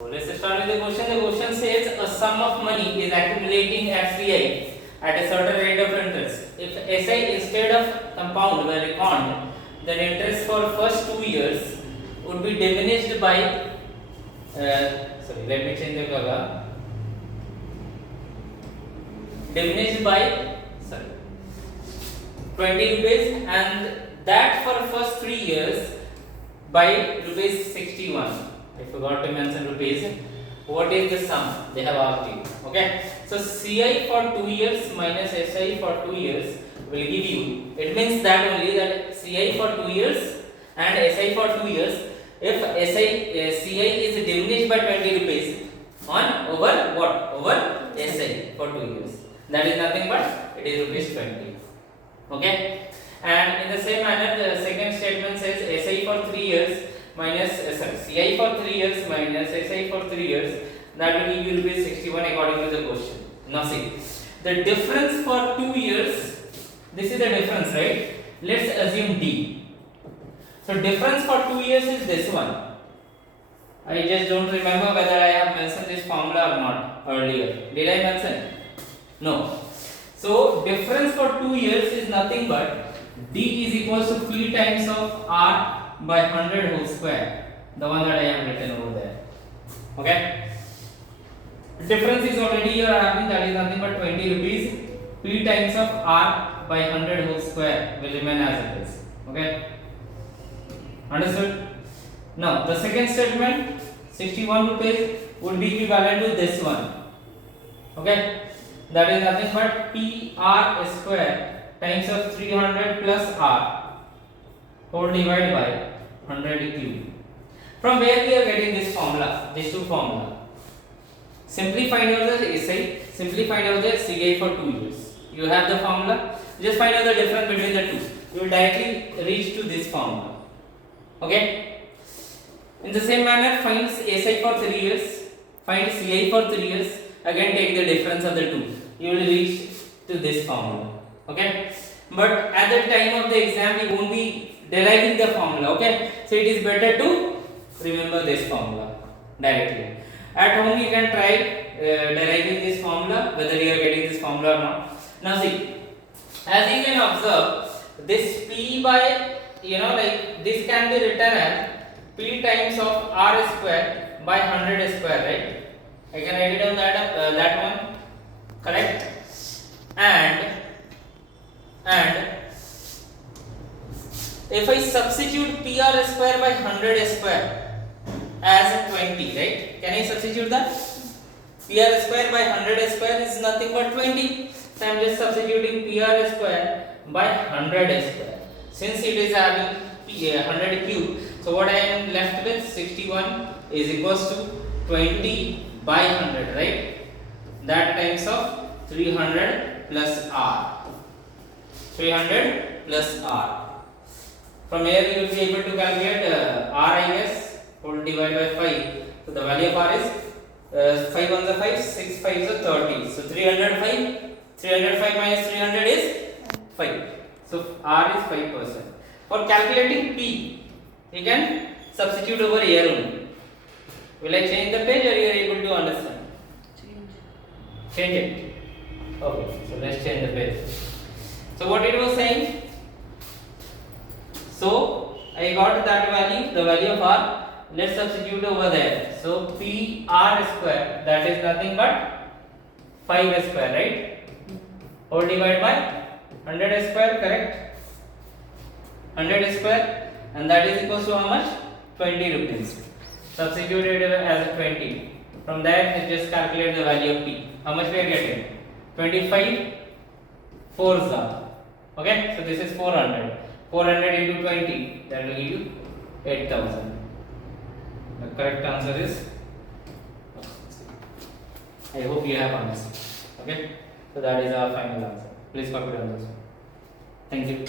Let's start with the question. The question says a sum of money is accumulating at CI at a certain rate of interest. If SI instead of compound were reckoned, then interest for first 2 years would be diminished by let me change the color. Diminished by 20 rupees, and that for first 3 years by rupees 61. I forgot to mention rupees. What is the sum they have asked you? Okay, so CI for 2 years minus SI for 2 years will give you. It means that only that CI for 2 years and SI for 2 years. If CI is diminished by 20 rupees on over what? Over SI for 2 years. That is nothing but it is rupees 20. Okay, and in the same manner, the second statement says SI for 3 years minus CI for 3 years minus SI for 3 years, that will give you rupees 61 according to the question. Now see, the difference for 2 years, this is the difference, right? Let's assume D. So difference for 2 years is this one. I just don't remember whether I have mentioned this formula or not earlier. Did I mention? No. So difference for 2 years is nothing but D is equals to P times of R by 100 whole square, the one that I have written over there. Okay, difference is already here having, that is nothing but 20 rupees. P times of R by 100 whole square will remain as it is. Okay, understood? Now the second statement, 61 rupees would be equivalent to this one. Okay, that is nothing but PR square times of 300 plus R whole divided by 100 cube. From where we are getting this formula, these two formula? Simply find out the SI, simply find out the CI for 2 years. You have the formula, just find out the difference between the two. You will directly reach to this formula. Okay? In the same manner, find SI for 3 years, find CI for 3 years, again take the difference of the two. You will reach to this formula. Okay? But at the time of the exam, you won't be deriving the formula. Okay, so it is better to remember this formula directly. At home you can try deriving this formula, whether you are getting this formula or not. Now see, as you can observe, this P by, like this can be written as P times of R square by 100 square, right? I can write it on that one, correct? And if I substitute PR square by 100 square as 20, right? Can I substitute that? PR square by 100 square is nothing but 20. So I am just substituting PR square by 100 square. Since it is having 100 cube, so what I am left with, 61 is equals to 20 by 100, right? That times of 300 plus R. 300 plus R. From here you will be able to calculate R, I guess, whole divided by 5. So the value of R is 5 ones are 5, 6 5s are 30. So 305 minus 300 is 5. So R is 5%. For calculating P, you can substitute over here only. Will I change the page or you are able to understand? Change it. Okay, so let's change the page. So what it was saying? So I got that value, the value of R. Let's substitute over there. So PR square, that is nothing but 5 square, right? Whole divided by 100 square, correct? 100 square, and that is equals to how much? 20 rupees. Substitute it as a 20. From there, just calculate the value of P. How much we are getting? 25 4s are. Okay, so this is 400. 400 into 20, that will give you 8,000. The correct answer is, I hope you have understood. Okay, so that is our final answer. Please copy down this one. Thank you.